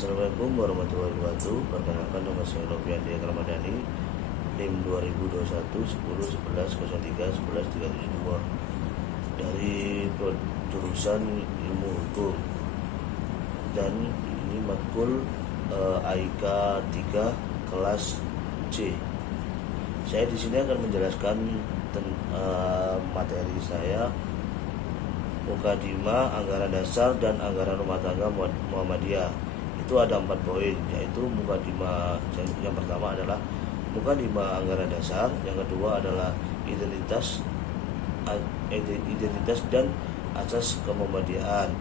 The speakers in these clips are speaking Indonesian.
Assalamualaikum warahmatullahi wabarakatuh. Perkenalkan, nama saya Noviandi Ramadhani, NIM 2021 10 11 03 11 372 dari jurusan Ilmu Hukum, dan ini matkul AIK 3 kelas C. Saya di sini akan menjelaskan materi saya, Mukadimah, anggaran dasar, dan anggaran rumah tangga Muhammadiyah. Itu ada 4 poin, yaitu Mukadimah. Yang pertama adalah Mukadimah anggaran dasar, yang kedua adalah identitas dan asas kemuhammadiyaan,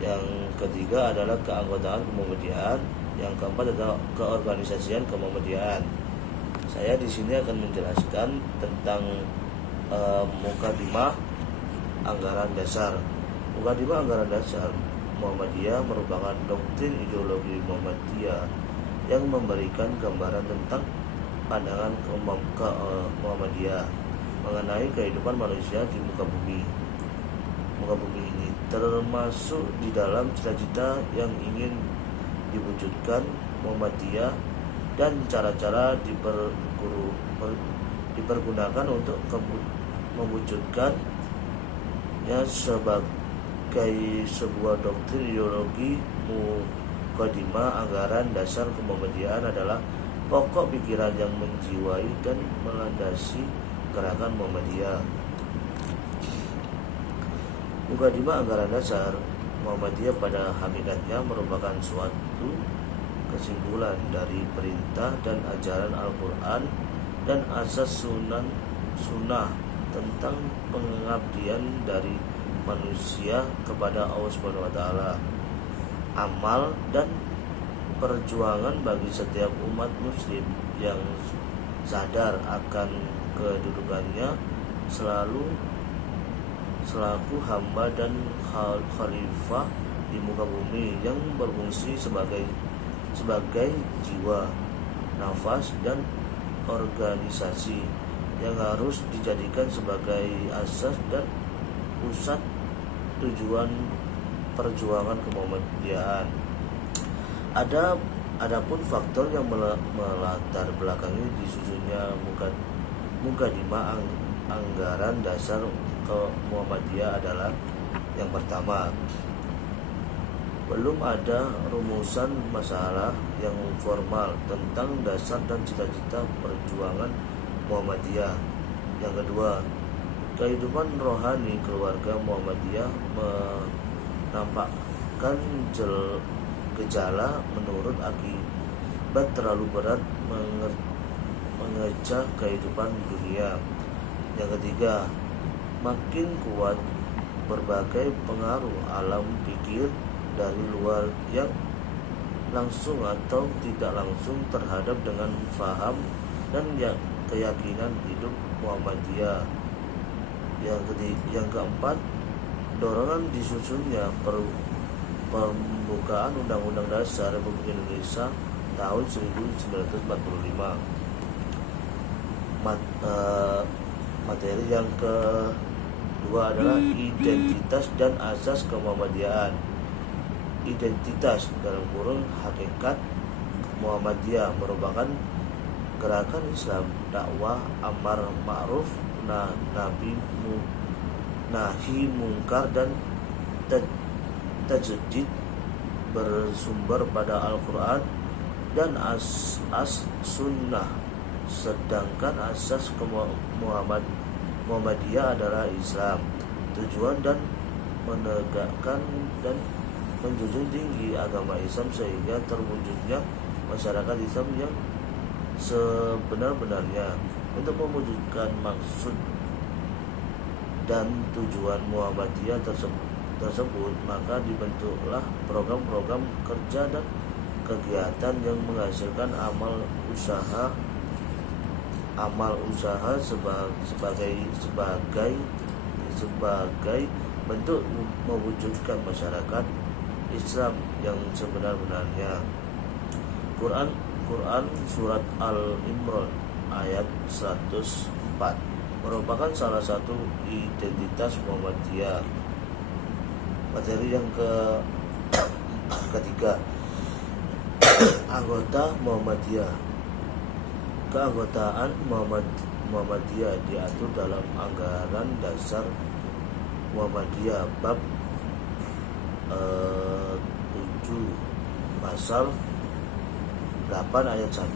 yang ketiga adalah keanggotaan kemuhammadiyaan, yang keempat adalah keorganisasian kemuhammadiyaan. Saya di sini akan menjelaskan tentang Mukadimah anggaran dasar. Mukadimah anggaran dasar Muhammadiyah merupakan doktrin ideologi Muhammadiyah yang memberikan gambaran tentang pandangan Muhammadiyah mengenai kehidupan manusia di muka bumi ini, termasuk di dalam cita-cita yang ingin diwujudkan Muhammadiyah dan cara-cara dipergunakan untuk mewujudkannya sebagai sebuah doktrin ideologi. Mukadimah anggaran dasar kemuhammadiyaan adalah pokok pikiran yang menjiwai dan melandasi gerakan Muhammadiyah. Mukadimah anggaran dasar Muhammadiyah pada hakikatnya merupakan suatu kesimpulan dari perintah dan ajaran Al-Quran dan asas sunnah tentang pengabdian dari manusia kepada Allah Subhanahu wa Ta'ala, amal dan perjuangan bagi setiap umat muslim yang sadar akan kedudukannya selaku hamba dan khalifah di muka bumi, yang berfungsi sebagai jiwa, nafas, dan organisasi yang harus dijadikan sebagai asas dan pusat tujuan perjuangan kemuhammadiyaan. Adapun faktor yang melatar belakangi disusunnya Mukadimah anggaran dasar Muhammadiyah adalah: yang pertama, belum ada rumusan masalah yang formal tentang dasar dan cita-cita perjuangan Muhammadiyah. Yang kedua, kehidupan rohani keluarga Muhammadiyah menampakkan gejala menurut akibat terlalu berat mengejar kehidupan dunia. Yang ketiga, makin kuat berbagai pengaruh alam pikir dari luar yang langsung atau tidak langsung terhadap dengan faham dan keyakinan hidup Muhammadiyah. Yang keempat, dorongan disusunnya pembukaan Undang-Undang Dasar Republik Indonesia tahun 1945. Materi yang kedua adalah identitas dan asas kemuhammadiyaan. Identitas dalam kurung hakikat Muhammadiyah merupakan gerakan Islam, dakwah, amar ma'ruf, nahi mungkar, dan tajdid bersumber pada Al-Quran dan sunnah. Sedangkan asas Muhammadiyah adalah Islam, tujuan dan menegakkan dan menjunjung tinggi agama Islam sehingga terwujudnya masyarakat Islam yang sebenar-benarnya. Untuk mewujudkan maksud dan tujuan Muhammadiyah tersebut, maka dibentuklah program-program kerja dan kegiatan yang menghasilkan amal usaha sebagai bentuk mewujudkan masyarakat Islam yang sebenar-benarnya. Quran surat Al-Imran ayat 104 merupakan salah satu identitas Muhammadiyah. Materi yang ketiga, Anggota Muhammadiyah. Keanggotaan Muhammadiyah diatur dalam Anggaran Dasar Muhammadiyah bab 7 pasal 8 ayat 1.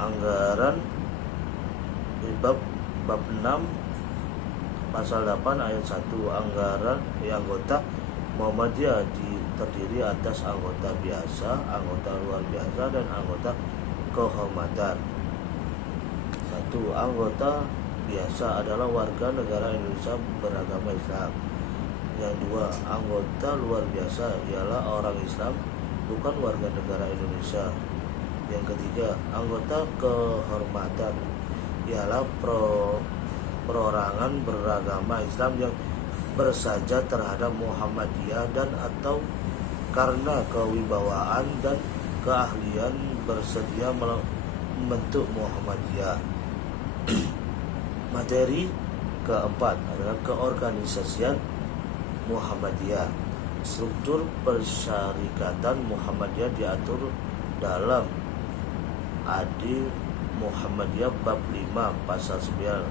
Anggaran bab 6 pasal 8 ayat 1. Anggaran anggota Muhammadiyah terdiri atas anggota biasa, anggota luar biasa, dan anggota kehormatan. 1. Anggota biasa adalah warga negara Indonesia beragama Islam. Yang 2. Anggota luar biasa ialah orang Islam bukan warga negara Indonesia. Yang 3. Anggota kehormatan ialah perorangan beragama Islam yang bersaja terhadap Muhammadiyah dan atau karena kewibawaan dan keahlian bersedia membentuk Muhammadiyah. Materi keempat adalah keorganisasian Muhammadiyah. Struktur persyarikatan Muhammadiyah diatur dalam AD Muhammadiyah bab 5 pasal 9,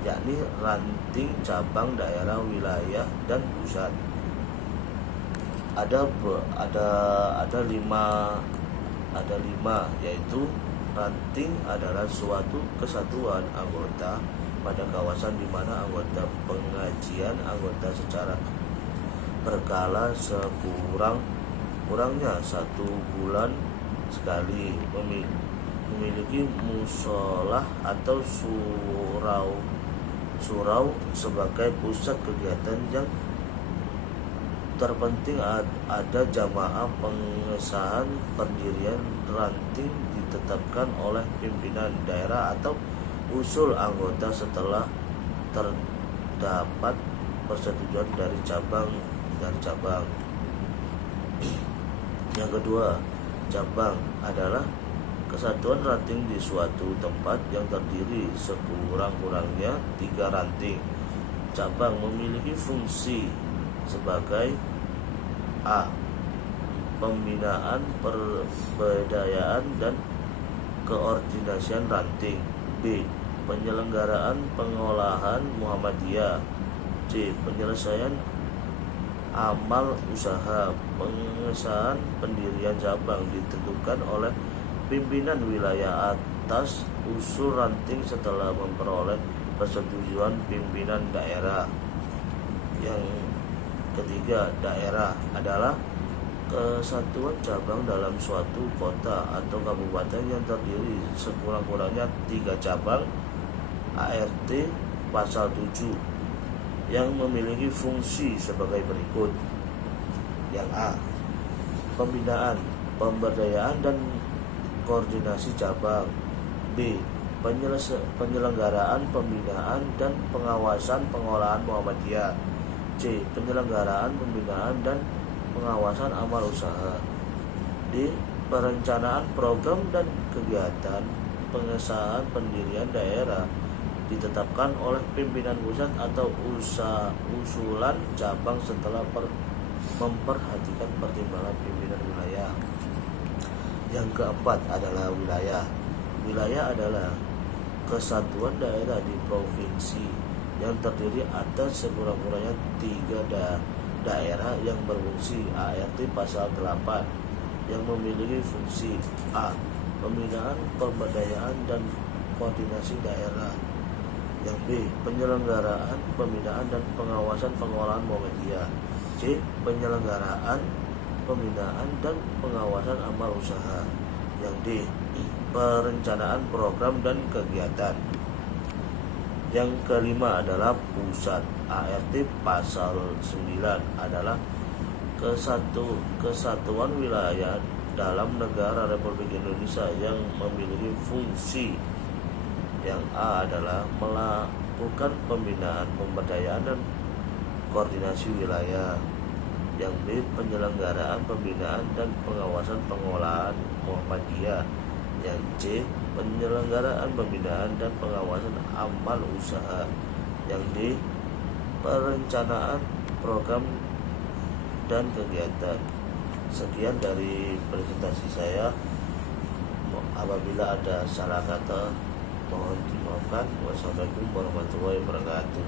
yakni ranting, cabang, daerah, wilayah, dan pusat. Ada lima, yaitu ranting adalah suatu kesatuan anggota pada kawasan di mana anggota pengajian anggota secara berkala sekurang-kurangnya 1 bulan sekali memiliki musolah atau surau sebagai pusat kegiatan. Yang terpenting ada jamaah pengesahan pendirian ranting ditetapkan oleh pimpinan daerah atau usul anggota setelah terdapat persetujuan dari cabang. Yang kedua, cabang adalah kesatuan ranting di suatu tempat yang terdiri sekurang-kurangnya 3 ranting. Cabang memiliki fungsi sebagai A. Pembinaan, pemberdayaan, dan keordinasian ranting. B. Penyelenggaraan pengolahan Muhammadiyah. C. Penyelesaian amal usaha. Pengesahan pendirian cabang ditentukan oleh pimpinan wilayah atas usul ranting setelah memperoleh persetujuan pimpinan daerah. Yang ketiga, daerah adalah kesatuan cabang dalam suatu kota atau kabupaten yang terdiri sekurang-kurangnya 3 cabang. ART pasal 7 yang memiliki fungsi sebagai berikut. Yang A. Pembinaan, pemberdayaan, dan koordinasi cabang. B. Penyelenggaraan pembinaan dan pengawasan pengolahan Muhammadiyah. C. Penyelenggaraan pembinaan dan pengawasan amal usaha. D. Perencanaan program dan kegiatan. Pengesahan pendirian daerah ditetapkan oleh pimpinan pusat atau usulan cabang setelah memperhatikan pertimbangan pimpinan wilayah. Yang keempat adalah wilayah. Wilayah adalah kesatuan daerah di provinsi yang terdiri atas sekurang-kurangnya 3 daerah yang berfungsi. ART pasal 8 yang memiliki fungsi A. Pembinaan, pemberdayaan, dan koordinasi daerah. Yang B. Penyelenggaraan pembinaan dan pengawasan pengolahan Muhammadiyah. C. Penyelenggaraan pembinaan dan pengawasan amal usaha. Yang D. Perencanaan program dan kegiatan. Yang kelima adalah pusat. ART pasal 9 adalah kesatuan wilayah dalam negara Republik Indonesia yang memiliki fungsi. Yang A adalah melakukan pembinaan, pemberdayaan, dan koordinasi wilayah. Yang B. Penyelenggaraan pembinaan dan pengawasan pengolahan Muhammadiyah. Yang C. Penyelenggaraan pembinaan dan pengawasan amal usaha. Yang D. Perencanaan program dan kegiatan. Sekian dari presentasi saya. Apabila ada salah kata mohon dimaafkan. Wassalamualaikum warahmatullahi wabarakatuh.